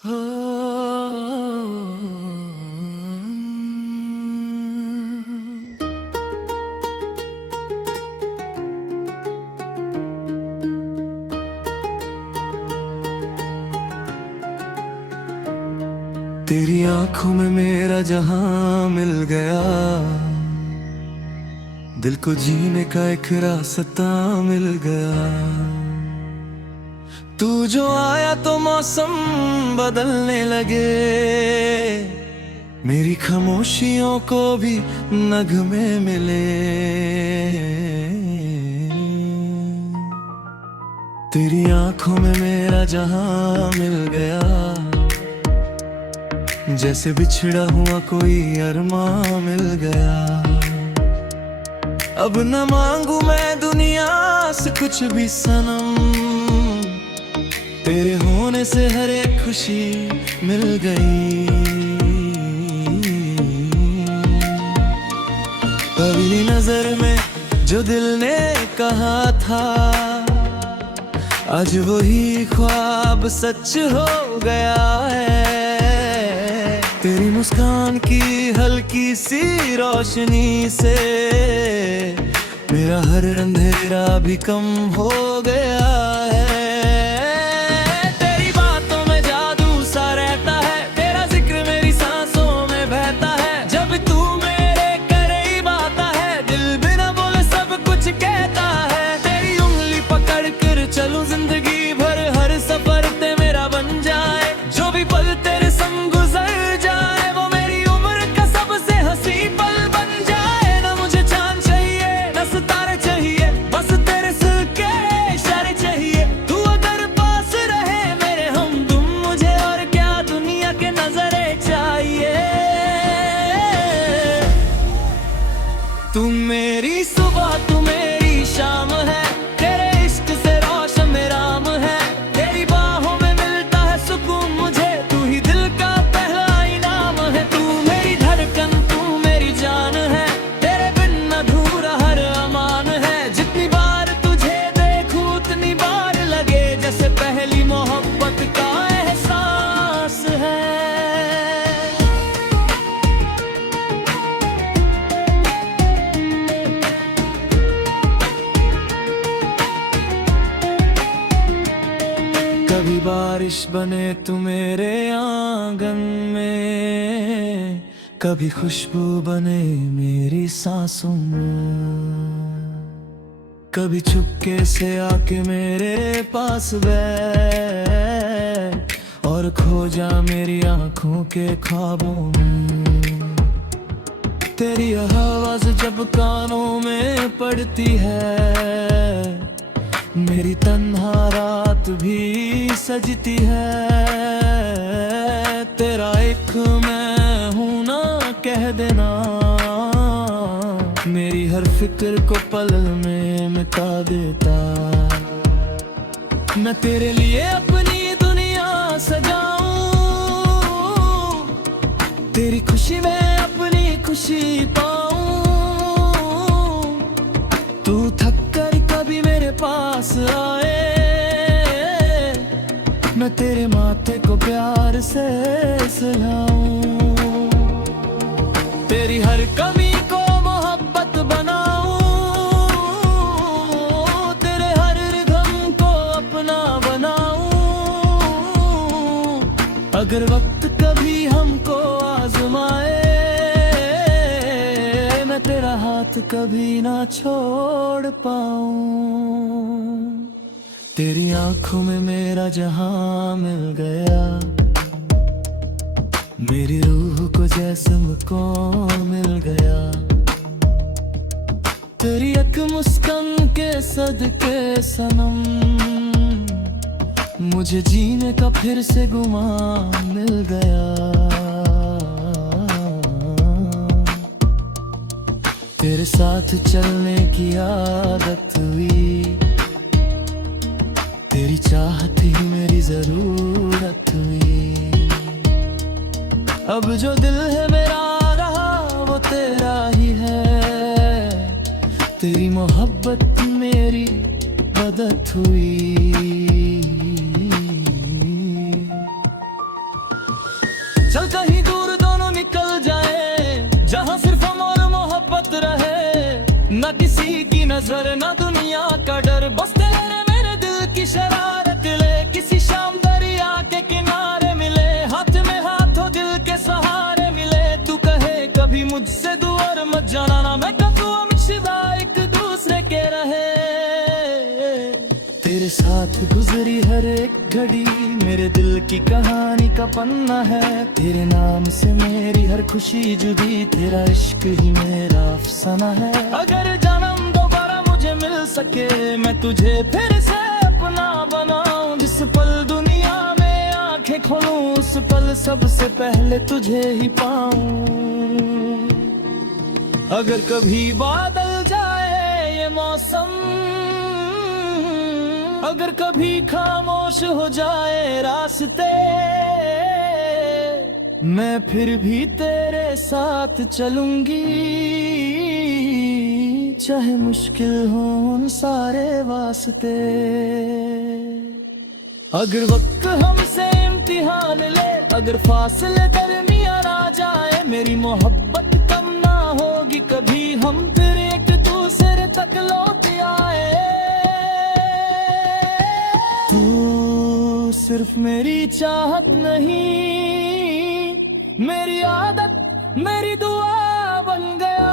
हो तेरी आंखों में मेरा जहां मिल गया, दिल को जीने का एक रास्ता मिल गया। तू जो आया तो मौसम बदलने लगे, मेरी खामोशियों को भी नगमे मिले। तेरी आंखों में मेरा जहां मिल गया, जैसे बिछड़ा हुआ कोई अरमां मिल गया। अब न मांगू मैं दुनिया से कुछ भी सनम, तेरे होने से हर एक खुशी मिल गई। पहली नजर में जो दिल ने कहा था, आज वही ख्वाब सच हो गया है। तेरी मुस्कान की हल्की सी रोशनी से मेरा हर अंधेरा भी कम हो गया है। तेरी बातों में जादू सा रहता है, तेरा जिक्र मेरी सांसों में बहता है। जब तू मेरे करीब आता है, दिल बिना बोले सब कुछ कहता है। तेरी उंगली पकड़ कर चलूं जिंदगी भर, हर सफर ते मेरा बन जाए। जो भी पल तेरे संग गुजर जाए, वो मेरी उम्र का सबसे हंसी पल बन जाए। ना मुझे चांद चाहिए, ना सितारे चाहिए, बस तेरे दिल के इशारे चाहिए। तू अगर पास रहे मेरे हमदम, मुझे और क्या दुनिया के नजरे चाहिए। तू मेरी सुबह, तू मेरी शाम है, तेरे इश्क से रोशन मेरा राम है। तेरी बाहों में मिलता है सुकून मुझे, तू ही दिल का पहला इनाम है। तू मेरी धड़कन, तू मेरी जान है, तेरे बिन अधूरा हर अमान है। जितनी बार तुझे देखूं उतनी बार लगे जैसे पहली मोहब्बत का एहसास है। कभी बारिश बने तू मेरे आंगन में, कभी खुशबू बने मेरी सांसों में। कभी चुपके से आके मेरे पास बैठ और खो जा मेरी आंखों के ख्वाबों में। तेरी आवाज़ जब कानों में पड़ती है, मेरी तन्हा रात भी सजती है। तेरा एक मैं हूं ना कह देना, मेरी हर फिक्र को पल में मिटा देता। मैं तेरे लिए अपनी दुनिया सजाऊं, तेरी खुशी में अपनी खुशी पाऊं। तू थक कर कभी मेरे पास आए, मैं तेरे माथे को प्यार से सहलाऊं। तेरी हर कमी को मोहब्बत बनाऊं, तेरे हर रिदम को अपना बनाऊं। अगर वक्त कभी हमको आजमाए, मैं तेरा हाथ कभी ना छोड़ पाऊं। तेरी आंखों में मेरा जहां मिल गया, मेरी रूह को जैसे मुझको मिल गया। तेरी एक मुस्कान के सदके सनम, मुझे जीने का फिर से गुमान मिल गया। तेरे साथ चलने की आदत हुई, तेरी चाहत ही मेरी जरूरत हुई। अब जो दिल है मेरा रहा वो तेरा ही है, तेरी मोहब्बत मेरी मदद हुई। नजर ना दुनिया का डर, बस तेरे मेरे दिल की शरारत ले। किसी शाम दरिया के किनारे मिले, हाथ में हाथों दिल के सहारे मिले। तू कहे कभी मुझसे दूर मत जाना, ना मैं कहूँ हम शिवा एक दूसरे के रहे। तेरे साथ गुजरी हर एक घड़ी मेरे दिल की कहानी का पन्ना है। तेरे नाम से मेरी हर खुशी जुदी, तेरा इश्क ही मेरा अफसाना है। अगर जन्म दोबारा मुझे मिल सके, मैं तुझे फिर से अपना बनाऊं। जिस पल दुनिया में आंखें खोलूं, उस पल सबसे पहले तुझे ही पाऊं। अगर कभी बादल जाए ये मौसम, अगर कभी खामोश हो जाए रास्ते, मैं फिर भी तेरे साथ चलूंगी। चाहे मुश्किल हो उन सारे वास्ते। अगर वक्त हमसे इम्तिहान ले, अगर फासले दरमियान आ जाए, मेरी मोहब्बत कम ना होगी कभी। हम फिर एक दूसरे तक लौट आए। तू सिर्फ मेरी चाहत नहीं, मेरी आदत, मेरी दुआ बन गया।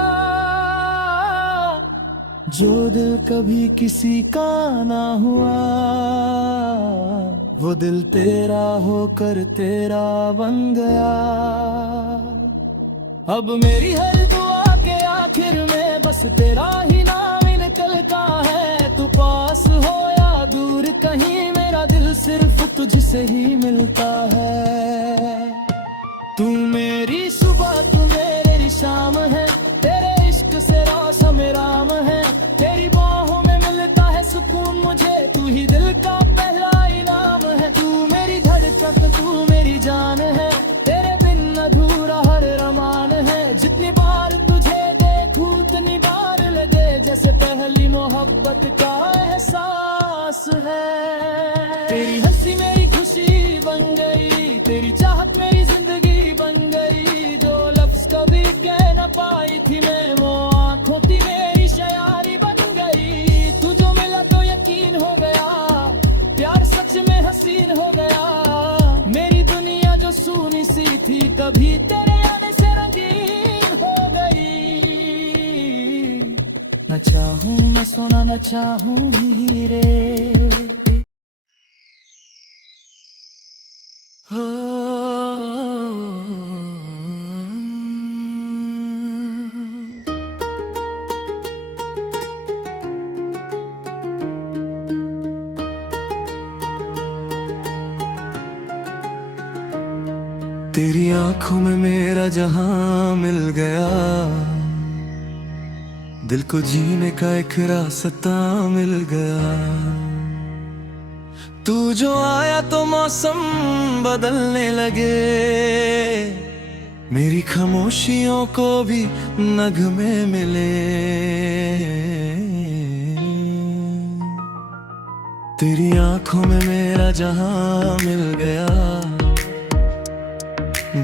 जो दिल कभी किसी का ना हुआ, वो दिल तेरा होकर तेरा बन गया। अब मेरी हर दुआ के आखिर में बस तेरा ही नाम निकलता है। तू पास हो या दूर कहीं, मेरा दिल सिर्फ तुझसे ही मिलता है। तू मेरी सुबह, तू मेरी शाम है। तेरे इश्क से मौसम राम है। तेरी बाहों में मिलता है सुकून मुझे, तू ही दिल का पहला इनाम है। तू मेरी धड़कन, तू मेरी जान है। तेरे बिन अधूरा हर रमान है। जितनी बार तुझे देखूं उतनी बार लगे जैसे पहली मोहब्बत का एहसास है। तेरी हंसी मेरी खुशी बन गई, तेरी चाहत मेरी जिंदगी बन गई। जो लफ्ज कभी कह न पाई थी मैं, वो आंखों की मेरी शायरी बन गई। तू जो मिला तो यकीन हो गया, प्यार सच में हसीन हो गया। मेरी दुनिया जो सूनी सी थी, कभी तेरे आने से रंगीन हो गई। न चाहूं मैं सोना, न चाहूं हीरे, तेरी आंखों में मेरा जहां मिल गया। दिल को जीने का एक रास्ता मिल गया। तू जो आया तो मौसम बदलने लगे, मेरी खामोशियों को भी नगमे मिले। तेरी आंखों में मेरा जहां मिल गया,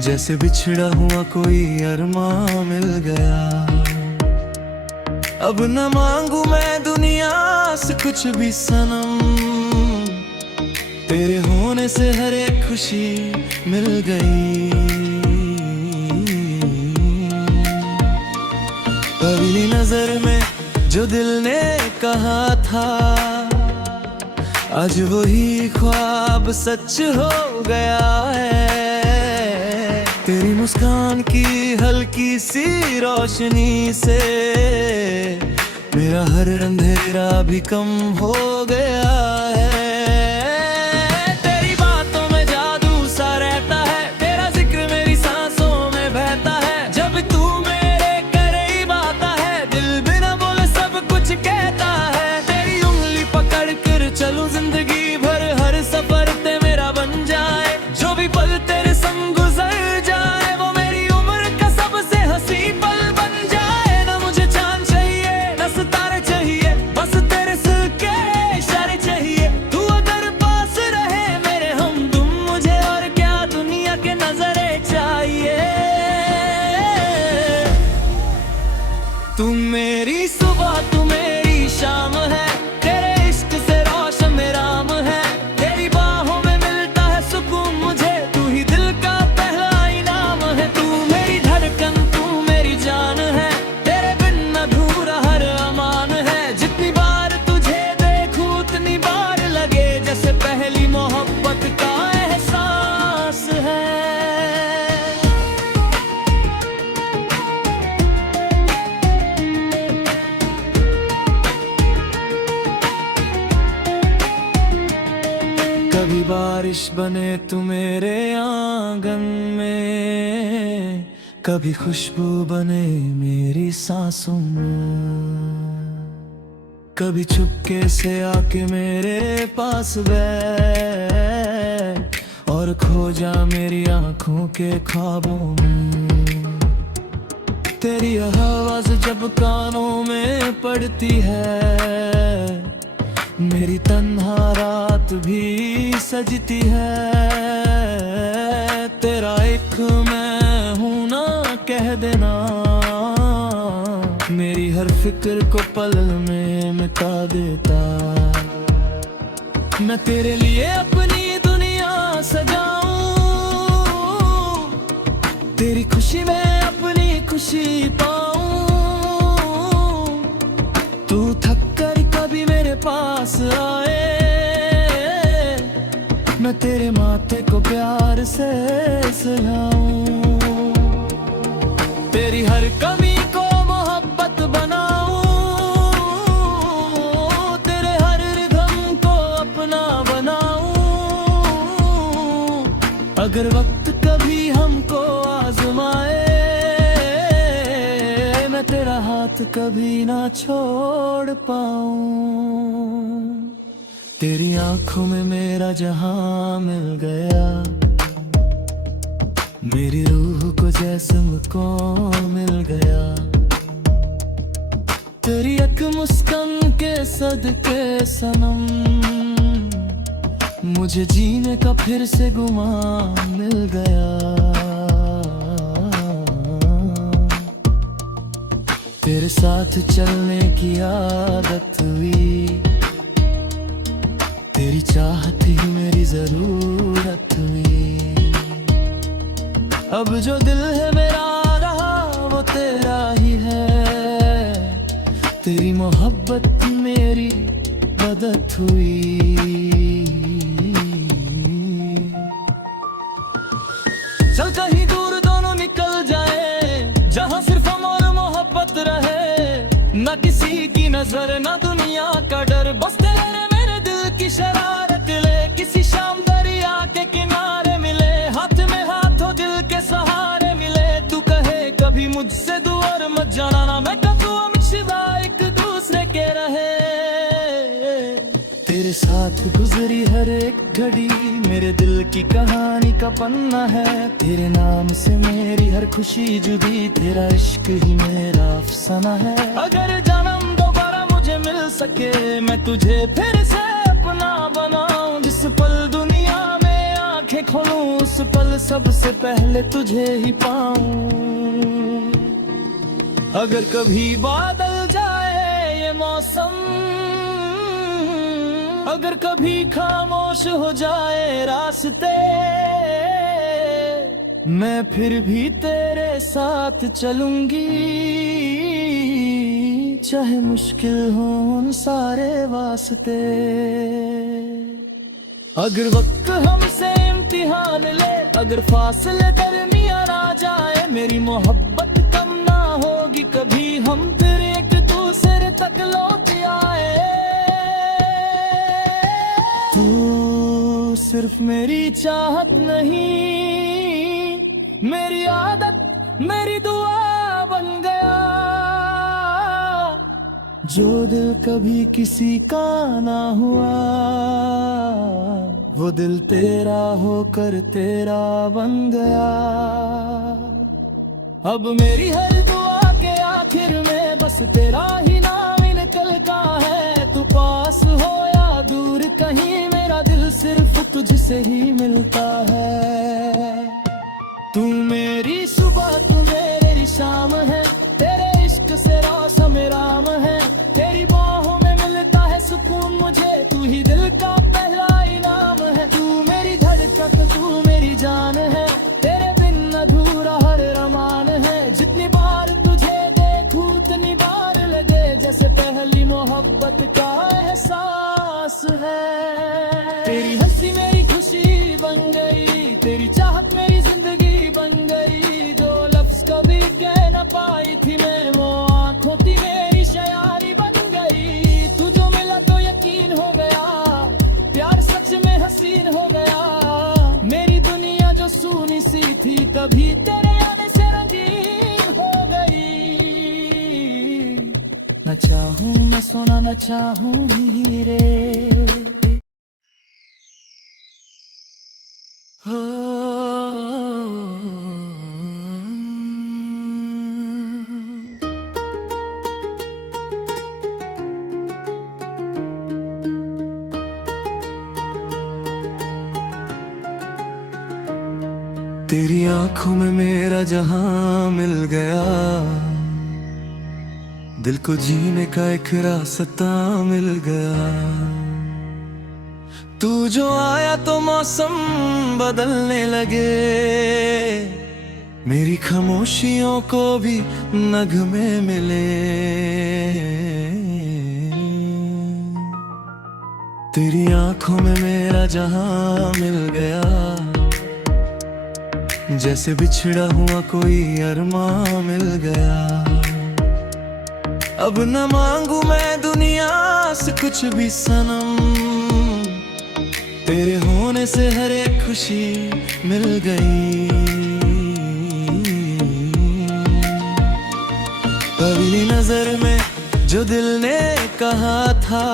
जैसे बिछड़ा हुआ कोई अरमां मिल गया। अब न मांगू मैं दुनिया से कुछ भी सनम, तेरे होने से हर एक खुशी मिल गई। पहली नजर में जो दिल ने कहा था, आज वही ख्वाब सच हो गया है। तेरी मुस्कान की हल्की सी रोशनी से मेरा हर अंधेरा भी कम हो गया है। तेरी बातों में जादू सा रहता है, तेरा जिक्र मेरी सांसों में बहता है। जब तू मेरे करीब आता है, दिल बिना बोले सब कुछ कहता है। तेरी उंगली पकड़ कर चलूं जिंदगी भर, हर सफर ते मेरा बन जाए। जो भी पल तेरे संग गुजर जाए, वो मेरी उम्र का सबसे हंसी पल बन जाए। ना मुझे चांद चाहिए, ना सितारे चाहिए, बस तेरे सिर के इशारे कभी बारिश बने तू मेरे आंगन में, कभी खुशबू बने मेरी सांसों में, कभी चुपके से आके मेरे पास बैठ और खो जा मेरी आंखों के ख्वाबों में। तेरी आवाज़ जब कानों में पड़ती है, मेरी तन्हा रात भी सजती है। तेरा एक मैं हूं ना कह देना, मेरी हर फिक्र को पल में मिटा देता। मैं तेरे लिए अपनी दुनिया सजाऊं, तेरी खुशी में अपनी खुशी पाऊं। तू थक कर कभी मेरे पास आए, मैं तेरे माथे को प्यार से सहलाऊं। तेरी हर कमी को मोहब्बत बनाऊं, तेरे हर रिदम को अपना बनाऊं। अगर वक्त कभी हमको आजमाए, मैं तेरा हाथ कभी ना छोड़ पाऊं। तेरी आंखों में मेरा जहां मिल गया, मेरी रूह को जैसे मुझको मिल गया। तेरी एक मुस्कान के सदके सनम, मुझे जीने का फिर से गुमा मिल गया। तेरे साथ चलने की आदत हुई, तेरी चाहत ही मेरी जरूरत हुई। अब जो दिल है मेरा रहा वो तेरा ही है, तेरी मोहब्बत मेरी मदद हुई। चल कहीं दूर दोनों निकल जाए, जहां सिर्फ हम और मोहब्बत रहे। ना किसी की नजर ना दुनिया का डर, बस तेरे मेरे दिल की शरारत ले। किसी शाम दरिया के किनारे मिले, हाथ में हाथ हो दिल के सहारे मिले। तू कहे कभी मुझसे दूर मत जाना, ना मैं कहूँ हम सिवा एक दूसरे के रहे। तेरे साथ गुजरी हर एक घड़ी मेरे दिल की कहानी का पन्ना है। तेरे नाम से मेरी हर खुशी जुदी, तेरा इश्क ही मेरा अफसाना है। अगर जन्म दोबारा मुझे मिल सके, मैं तुझे फिर से अपना बनाऊं। जिस पल दुनिया में आंखें खोलूं, उस पल सबसे पहले तुझे ही पाऊं। अगर कभी बादल जाए ये मौसम, अगर कभी खामोश हो जाए रास्ते, मैं फिर भी तेरे साथ चलूंगी। चाहे मुश्किल हो उन सारे वास्ते। अगर वक्त हमसे इम्तिहान ले, अगर फासले दरमियान आ जाए, मेरी मोहब्बत कम ना होगी कभी। हम फिर एक दूसरे तक लौट आए। तू सिर्फ मेरी चाहत नहीं, मेरी आदत मेरी दुआ बन गया। जो दिल कभी किसी का ना हुआ, वो दिल तेरा होकर तेरा बन गया। अब मेरी हर दुआ के आखिर में बस तेरा ही नाम निकलता है। तू पास हो या दूर कहीं, मेरा दिल सिर्फ तुझसे ही मिलता है। तू मेरी सुबह तू मेरी शाम है, तेरे इश्क से रौसम राम है। तेरी बाहों में मिलता है सुकून मुझे, तू ही दिल का पहला इनाम है। तू मेरी धड़कन तू मेरी जान है, तेरे बिन अधूरा हर रमान है। जितनी बार तुझे देखूं उतनी बार लगे जैसे पहली मोहब्बत का एहसास है। तेरी हंसी मेरी खुशी बन गई, तेरी चाहत मेरी जिंदगी बन गई। जो लफ्ज कभी कह न पाई थी मैं, वो आंखों की मेरी शायरी थी कभी तेरे आने से रंगीन हो गई। न चाहूं मैं सोना न चाहूं हीरे हो। तेरी आंखों में मेरा जहां मिल गया, दिल को जीने का एक रास्ता मिल गया। तू जो आया तो मौसम बदलने लगे, मेरी खामोशियों को भी नगमे मिले। तेरी आंखों में मेरा जहां मिल गया, जैसे बिछड़ा हुआ कोई अरमां मिल गया। अब न मांगू मैं दुनिया से कुछ भी सनम, तेरे होने से हर एक खुशी मिल गई। पहली नजर में जो दिल ने कहा था,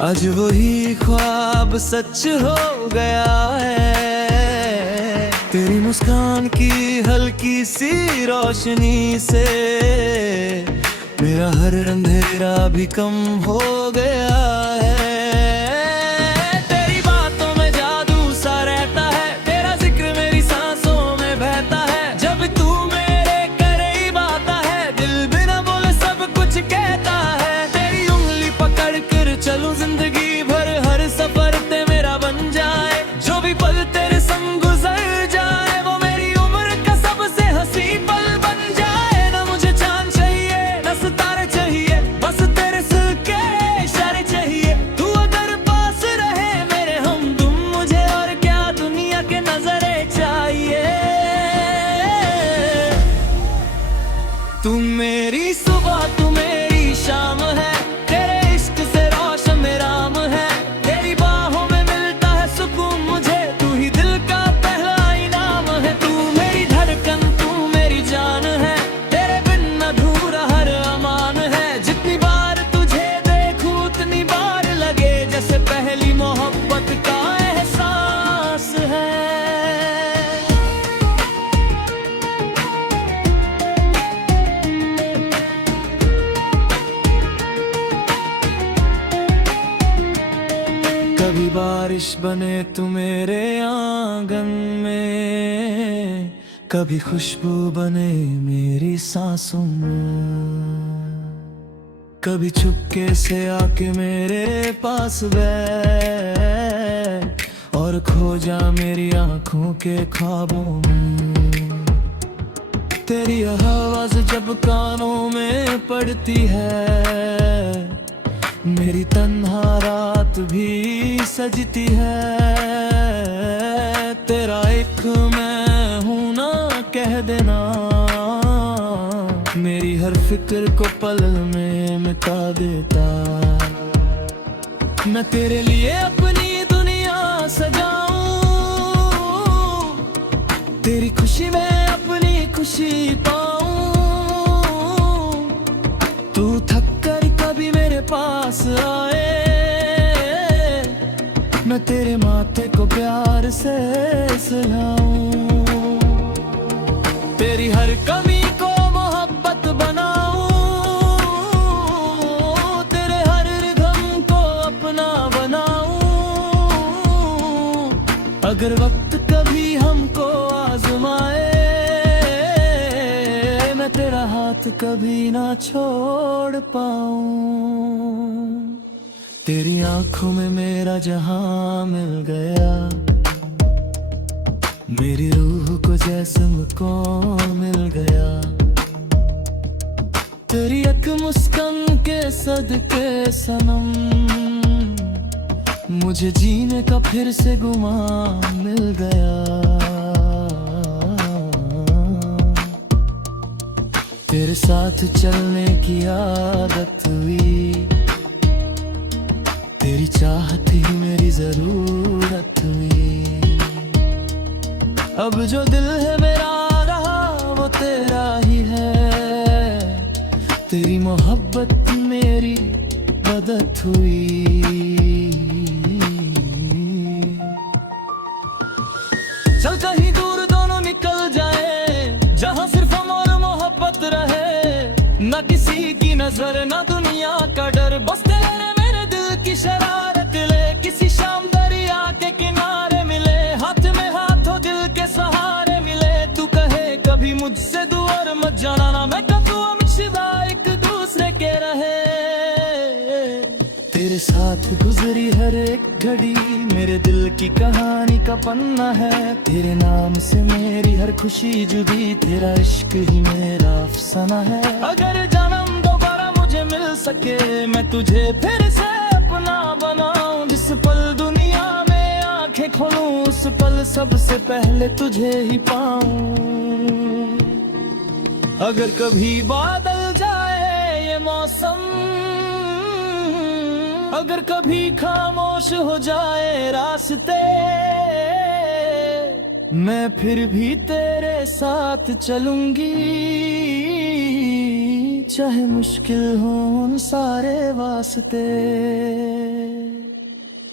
आज वही ख्वाब सच हो गया है। तेरी मुस्कान की हल्की सी रोशनी से मेरा हर अंधेरा भी कम हो गया है। तेरी बातों में जादू सा रहता है, तेरा जिक्र मेरी सांसों में बहता है। जब तू मेरे करीब आता है, दिल बिना बोले सब कुछ कहता है। तेरी उंगली पकड़ कर चलूं जिंदगी भर, हर सफर ते मेरा बन जाए। जो भी पल तेरे संग गुजर जाए, वो मेरी उम्र का सबसे हंसी पल बन जाए। न मुझे चांद चाहिए न सितारे चाहिए, बस तेरे सिर के इशारे चाहिए। तू अगर पास रहे मेरे हमदम, मुझे और क्या दुनिया के नजरे चाहिए। तू मेरी सुबह तू मेरी शाम है, तेरे इश्क से रोशन मेरा राम है। तेरी बाहों में मिलता है सुकून मुझे, तू ही दिल का पहला इनाम है। तू मेरी धड़कन तू मेरी जान है, तेरे बिन अधूरा हर अमान है। जितनी बार तुझे देखूं उतनी बार लगे जैसे पहली मोहब्बत का एहसास है। कभी बारिश बने तू मेरे आंगन में, कभी खुशबू बने मेरी सांसों में। कभी चुपके से आके मेरे पास बैठ और खो जा मेरी आंखों के ख्वाबों में। तेरी आवाज़ जब कानों में पड़ती है, मेरी तन्हा रात भी सजती है। तेरा एक मैं हूं ना कह देना, मेरी हर फिक्र को पल में मिटा देता। मैं तेरे लिए अपनी दुनिया सजाऊं, तेरी खुशी में अपनी खुशी पाऊं। तू थक कर कभी मेरे पास आए, मैं तेरे माथे को प्यार से सहलाऊं। तेरी हर कमी को मोहब्बत बनाऊं, तेरे हर रिदम को अपना बनाऊं। अगर वक्त कभी हमको आजमाए, मैं तेरा हाथ कभी ना छोड़ पाऊं। तेरी आंखों में मेरा जहां मिल गया, मेरी रूह को जैसे मुझको मिल गया। तेरी एक मुस्कान के सदके सनम, मुझे जीने का फिर से गुमा मिल गया। तेरे साथ चलने की आदत हुई, तेरी चाहत ही मेरी जरूरत हुई। अब जो दिल है मेरा रहा वो तेरा ही है। तेरी मोहब्बत मेरी मदद हुई। चल कहीं दूर दोनों निकल जाए, जहां सिर्फ हम और मोहब्बत रहे। न किसी की नजर न दुनिया का डर, बस तेरे मेरे दिल की शरारत ले। किसी शाम दरिया के किनारे मिले, हाथ में हाथ हो दिल के सहारे मिले। तू कहे कभी मुझसे दूर मत जाना, ना मैं कहूँ हम शिवा एक दूसरे के रहे। तेरे साथ गुजरी हर एक घड़ी मेरे दिल की कहानी का पन्ना है। तेरे नाम से मेरी हर खुशी जुदी, तेरा इश्क ही मेरा अफसाना है। अगर जन्म दोबारा मुझे मिल सके, मैं तुझे फिर से अपना बनाऊं। जिस पल दुनिया में आंखें खोलूं, उस पल सबसे पहले तुझे ही पाऊं। अगर कभी बादल जाए ये मौसम, अगर कभी खामोश हो जाए रास्ते, मैं फिर भी तेरे साथ चलूंगी। चाहे मुश्किल हो उन सारे वास्ते।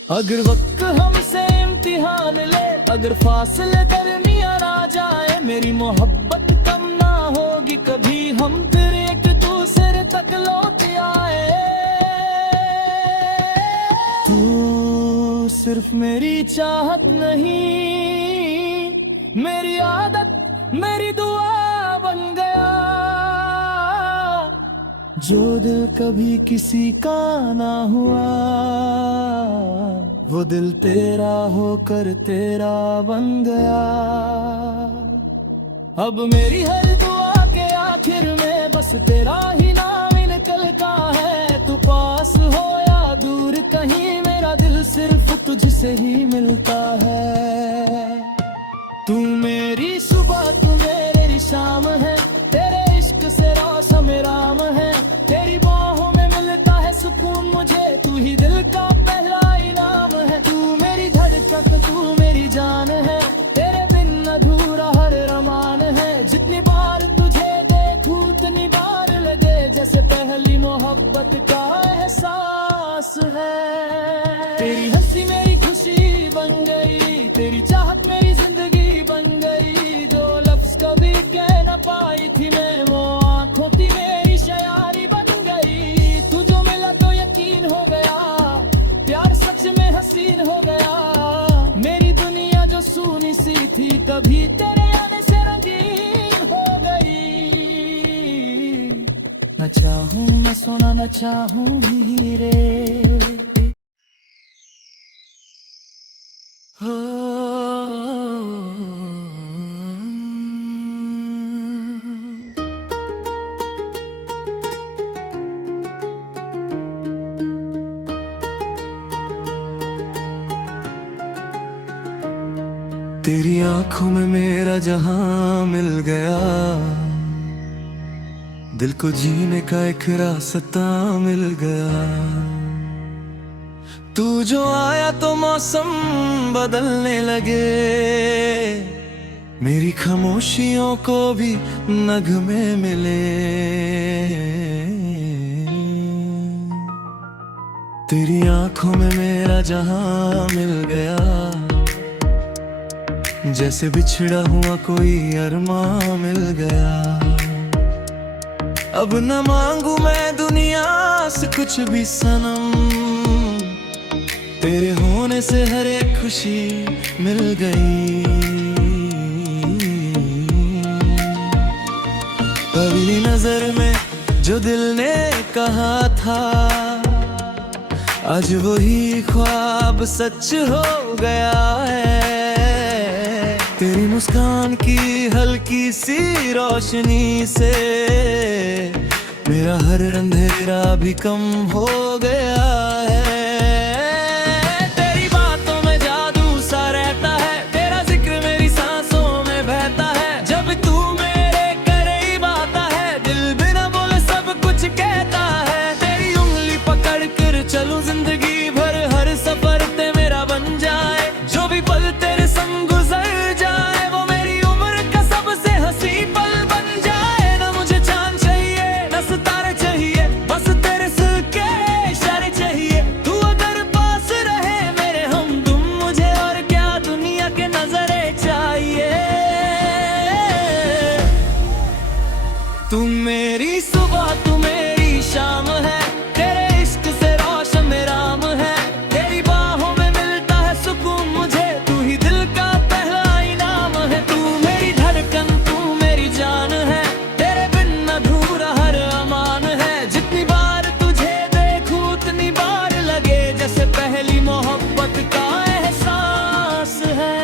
अगर वक्त हमसे इम्तिहान ले, अगर फासले दरमियान आ जाए, मेरी मोहब्बत कम ना होगी कभी। हम फिर एक दूसरे तक लौट आए। तू सिर्फ मेरी चाहत नहीं, मेरी आदत मेरी दुआ बन गया। जो दिल कभी किसी का ना हुआ, वो दिल तेरा होकर तेरा बन गया। अब मेरी हर दुआ के आखिर में बस तेरा ही नाम निकलता है। तू पास हो या दूर कहीं, मेरा दिल सिर्फ तुझसे ही मिलता है। तू मेरी सुबह तू मेरी शाम है, तेरे इश्क से रौसम राम है। तेरी बाहों में मिलता है सुकून मुझे, तू ही दिल का पहला इनाम है। तू मेरी धड़कन तू मेरी जान है, तेरे बिन अधूरा हर रमान है। जितनी बार तुझे देखूं उतनी बार लगे जैसे पहली मोहब्बत का एहसास है। तेरी हंसी मेरी खुशी बन गई, तेरी चाहत मेरी जिंदगी बन गई। जो लफ्ज कभी कह न पाई थी मैं, वो आंखों की मेरी शायरी बन गई। तू जो मिला तो यकीन हो गया, प्यार सच में हसीन हो गया। मेरी दुनिया जो सूनी सी थी, कभी तेरे आने से रंगीन हो गई। न चाहूं मैं सोना न चाहूं हीरे, हो तेरी आंखों में मेरा जहां मिल गया। दिल को जीने का एक रास्ता मिल गया। तू जो आया तो मौसम बदलने लगे, मेरी खामोशियों को भी नगमे मिले। तेरी आंखों में मेरा जहां मिल गया, जैसे बिछड़ा हुआ कोई अरमां मिल गया। अब न मांगू मैं दुनिया से कुछ भी सनम, तेरे होने से हर एक खुशी मिल गई। पहली नजर में जो दिल ने कहा था, आज वही ख्वाब सच हो गया है। तेरी मुस्कान की हल्की सी रोशनी से मेरा हर अंधेरा भी कम हो गया है। तेरी बातों में जादू सा रहता है, तेरा जिक्र मेरी सांसों में बहता है। जब तू मेरे करीब आता है, दिल बिना बोले सब कुछ कहता है। तेरी उंगली पकड़ कर चलूं जिंदगी भर, हर सफर ते मेरा बन जाए। जो भी पल तेरे संग गुजर जाए, वो मेरी मोहब्बत का एहसास है।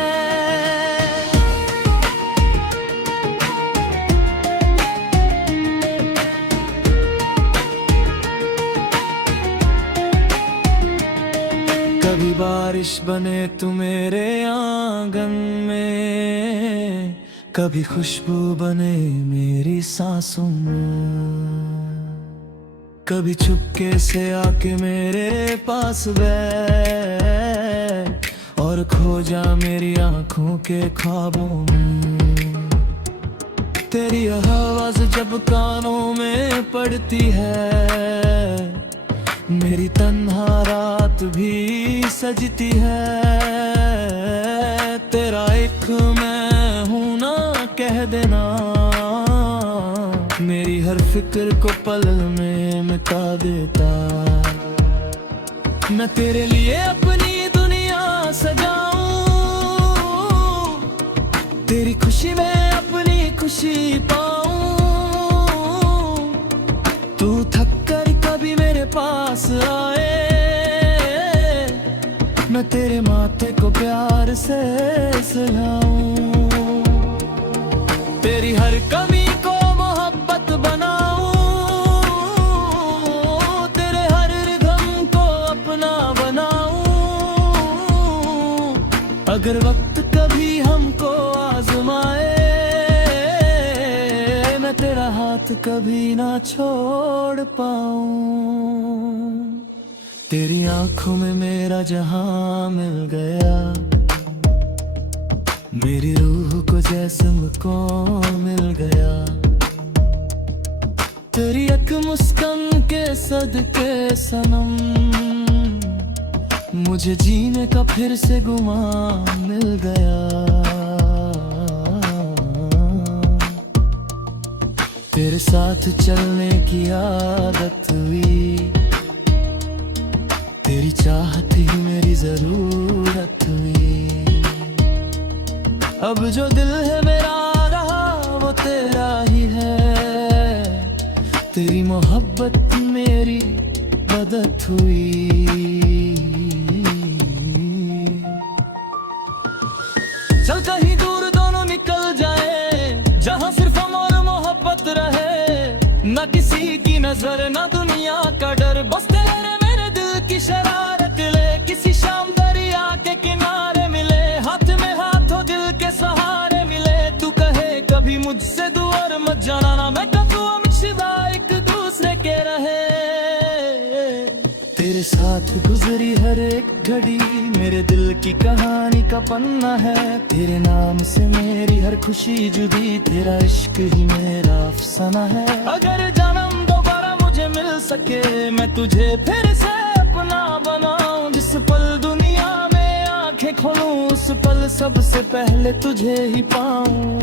कभी बारिश बने तू मेरे आंगन में, कभी खुशबू बने मेरी सांसों में, कभी चुपके से आके मेरे पास बैठ और खो जा मेरी आंखों के ख्वाबों में। तेरी आवाज़ जब कानों में पड़ती है, मेरी तन्हा रात भी सजती है। तेरा एक मैं हूँ ना कह देना, मेरी हर फिक्र को पल में मिटा देता। मैं तेरे लिए अपनी दुनिया सजाऊं, तेरी खुशी में अपनी खुशी पाऊं। तू थक कर कभी मेरे पास आए, मैं तेरे माथे को प्यार से सहलाऊं। तेरी हर कमी को मोहब्बत बनाऊं, तेरे हर रिदम को अपना बनाऊं। अगर वक्त कभी हमको आजमाए, मैं तेरा हाथ कभी ना छोड़ पाऊं। तेरी आंखों में मेरा जहां मिल गया, मेरी रूह को जैसे मुझको मिल गया। तेरी एक मुस्कान के सदके सनम, मुझे जीने का फिर से गुमा मिल गया। तेरे साथ चलने की आदत हुई, तेरी चाहत ही मेरी जरूरत हुई। अब जो दिल है मेरा रहा वो तेरा ही है, तेरी मोहब्बत मेरी मदद हुई। चल कहीं दूर दोनों निकल जाए, जहां सिर्फ हम और मोहब्बत रहे। ना किसी की नजर ना दुनिया का डर, बस तेरे मेरे दिल की शरारत ले। किसी शाम दरिया के किनारे मिले, हाथ में हाथ हो दिल के सहारे मिले। तू कहे कभी मुझसे दूर मत जाना, ना मैं कहूँ हम सिवा एक दूसरे के रहे। तेरे साथ गुजरी हर एक घड़ी मेरे दिल की कहानी का पन्ना है। तेरे नाम से मेरी हर खुशी जुदी, तेरा इश्क ही मेरा अफसाना है। अगर जन्म दोबारा मुझे मिल सके, मैं तुझे फिर से अपना बनाऊं। जिस पल दुनिया में आंखें खोलूं, उस पल सबसे पहले तुझे ही पाऊं।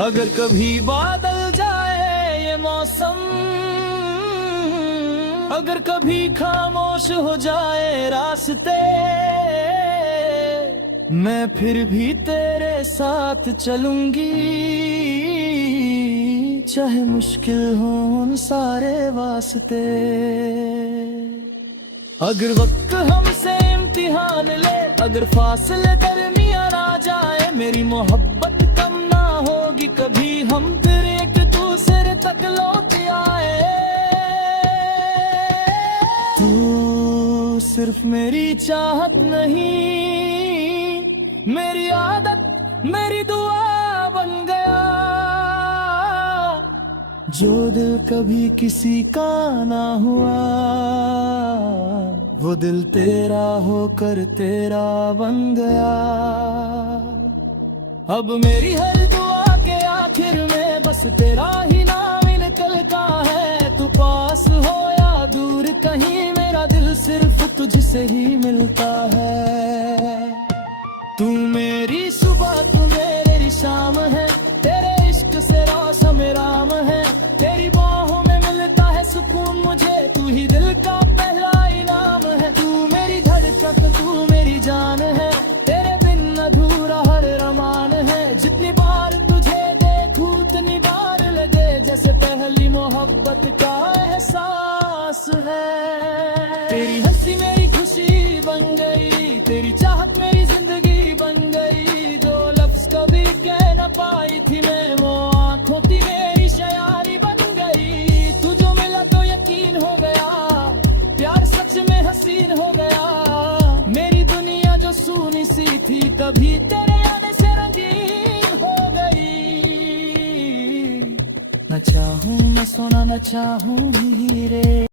अगर कभी बादल जाए ये मौसम, अगर कभी खामोश हो जाए रास्ते, मैं फिर भी तेरे साथ चलूंगी। चाहे मुश्किल हो उन सारे वास्ते। अगर वक्त हमसे इम्तिहान ले, अगर फासले दरमियान आ जाए, मेरी मोहब्बत कम ना होगी कभी। हम फिर एक दूसरे तक लौट आए। तू सिर्फ मेरी चाहत नहीं, मेरी आदत मेरी दुआ बन गया। जो दिल कभी किसी का ना हुआ, वो दिल तेरा होकर तेरा बन गया। अब मेरी हर दुआ के आखिर में बस तेरा ही नाम निकलता है। तू पास हो या दूर कहीं, मेरा दिल सिर्फ तुझसे ही मिलता है। तू मेरी सुबह तू मेरी शाम है, तेरे इश्क से रोशन राम है। तेरी बाहों में मिलता है सुकून मुझे, तू ही दिल का पहला इनाम है। तू मेरी धड़कन तू मेरी जान है, तेरे बिन अधूरा हर रमान है। जितनी बार तुझे देखूं उतनी बार लगे जैसे पहली मोहब्बत का एहसास है। तेरी हंसी मेरी खुशी थी कभी तेरे आने से रंगीन हो गई। न चाहूं मैं सोना न चाहूं हीरे।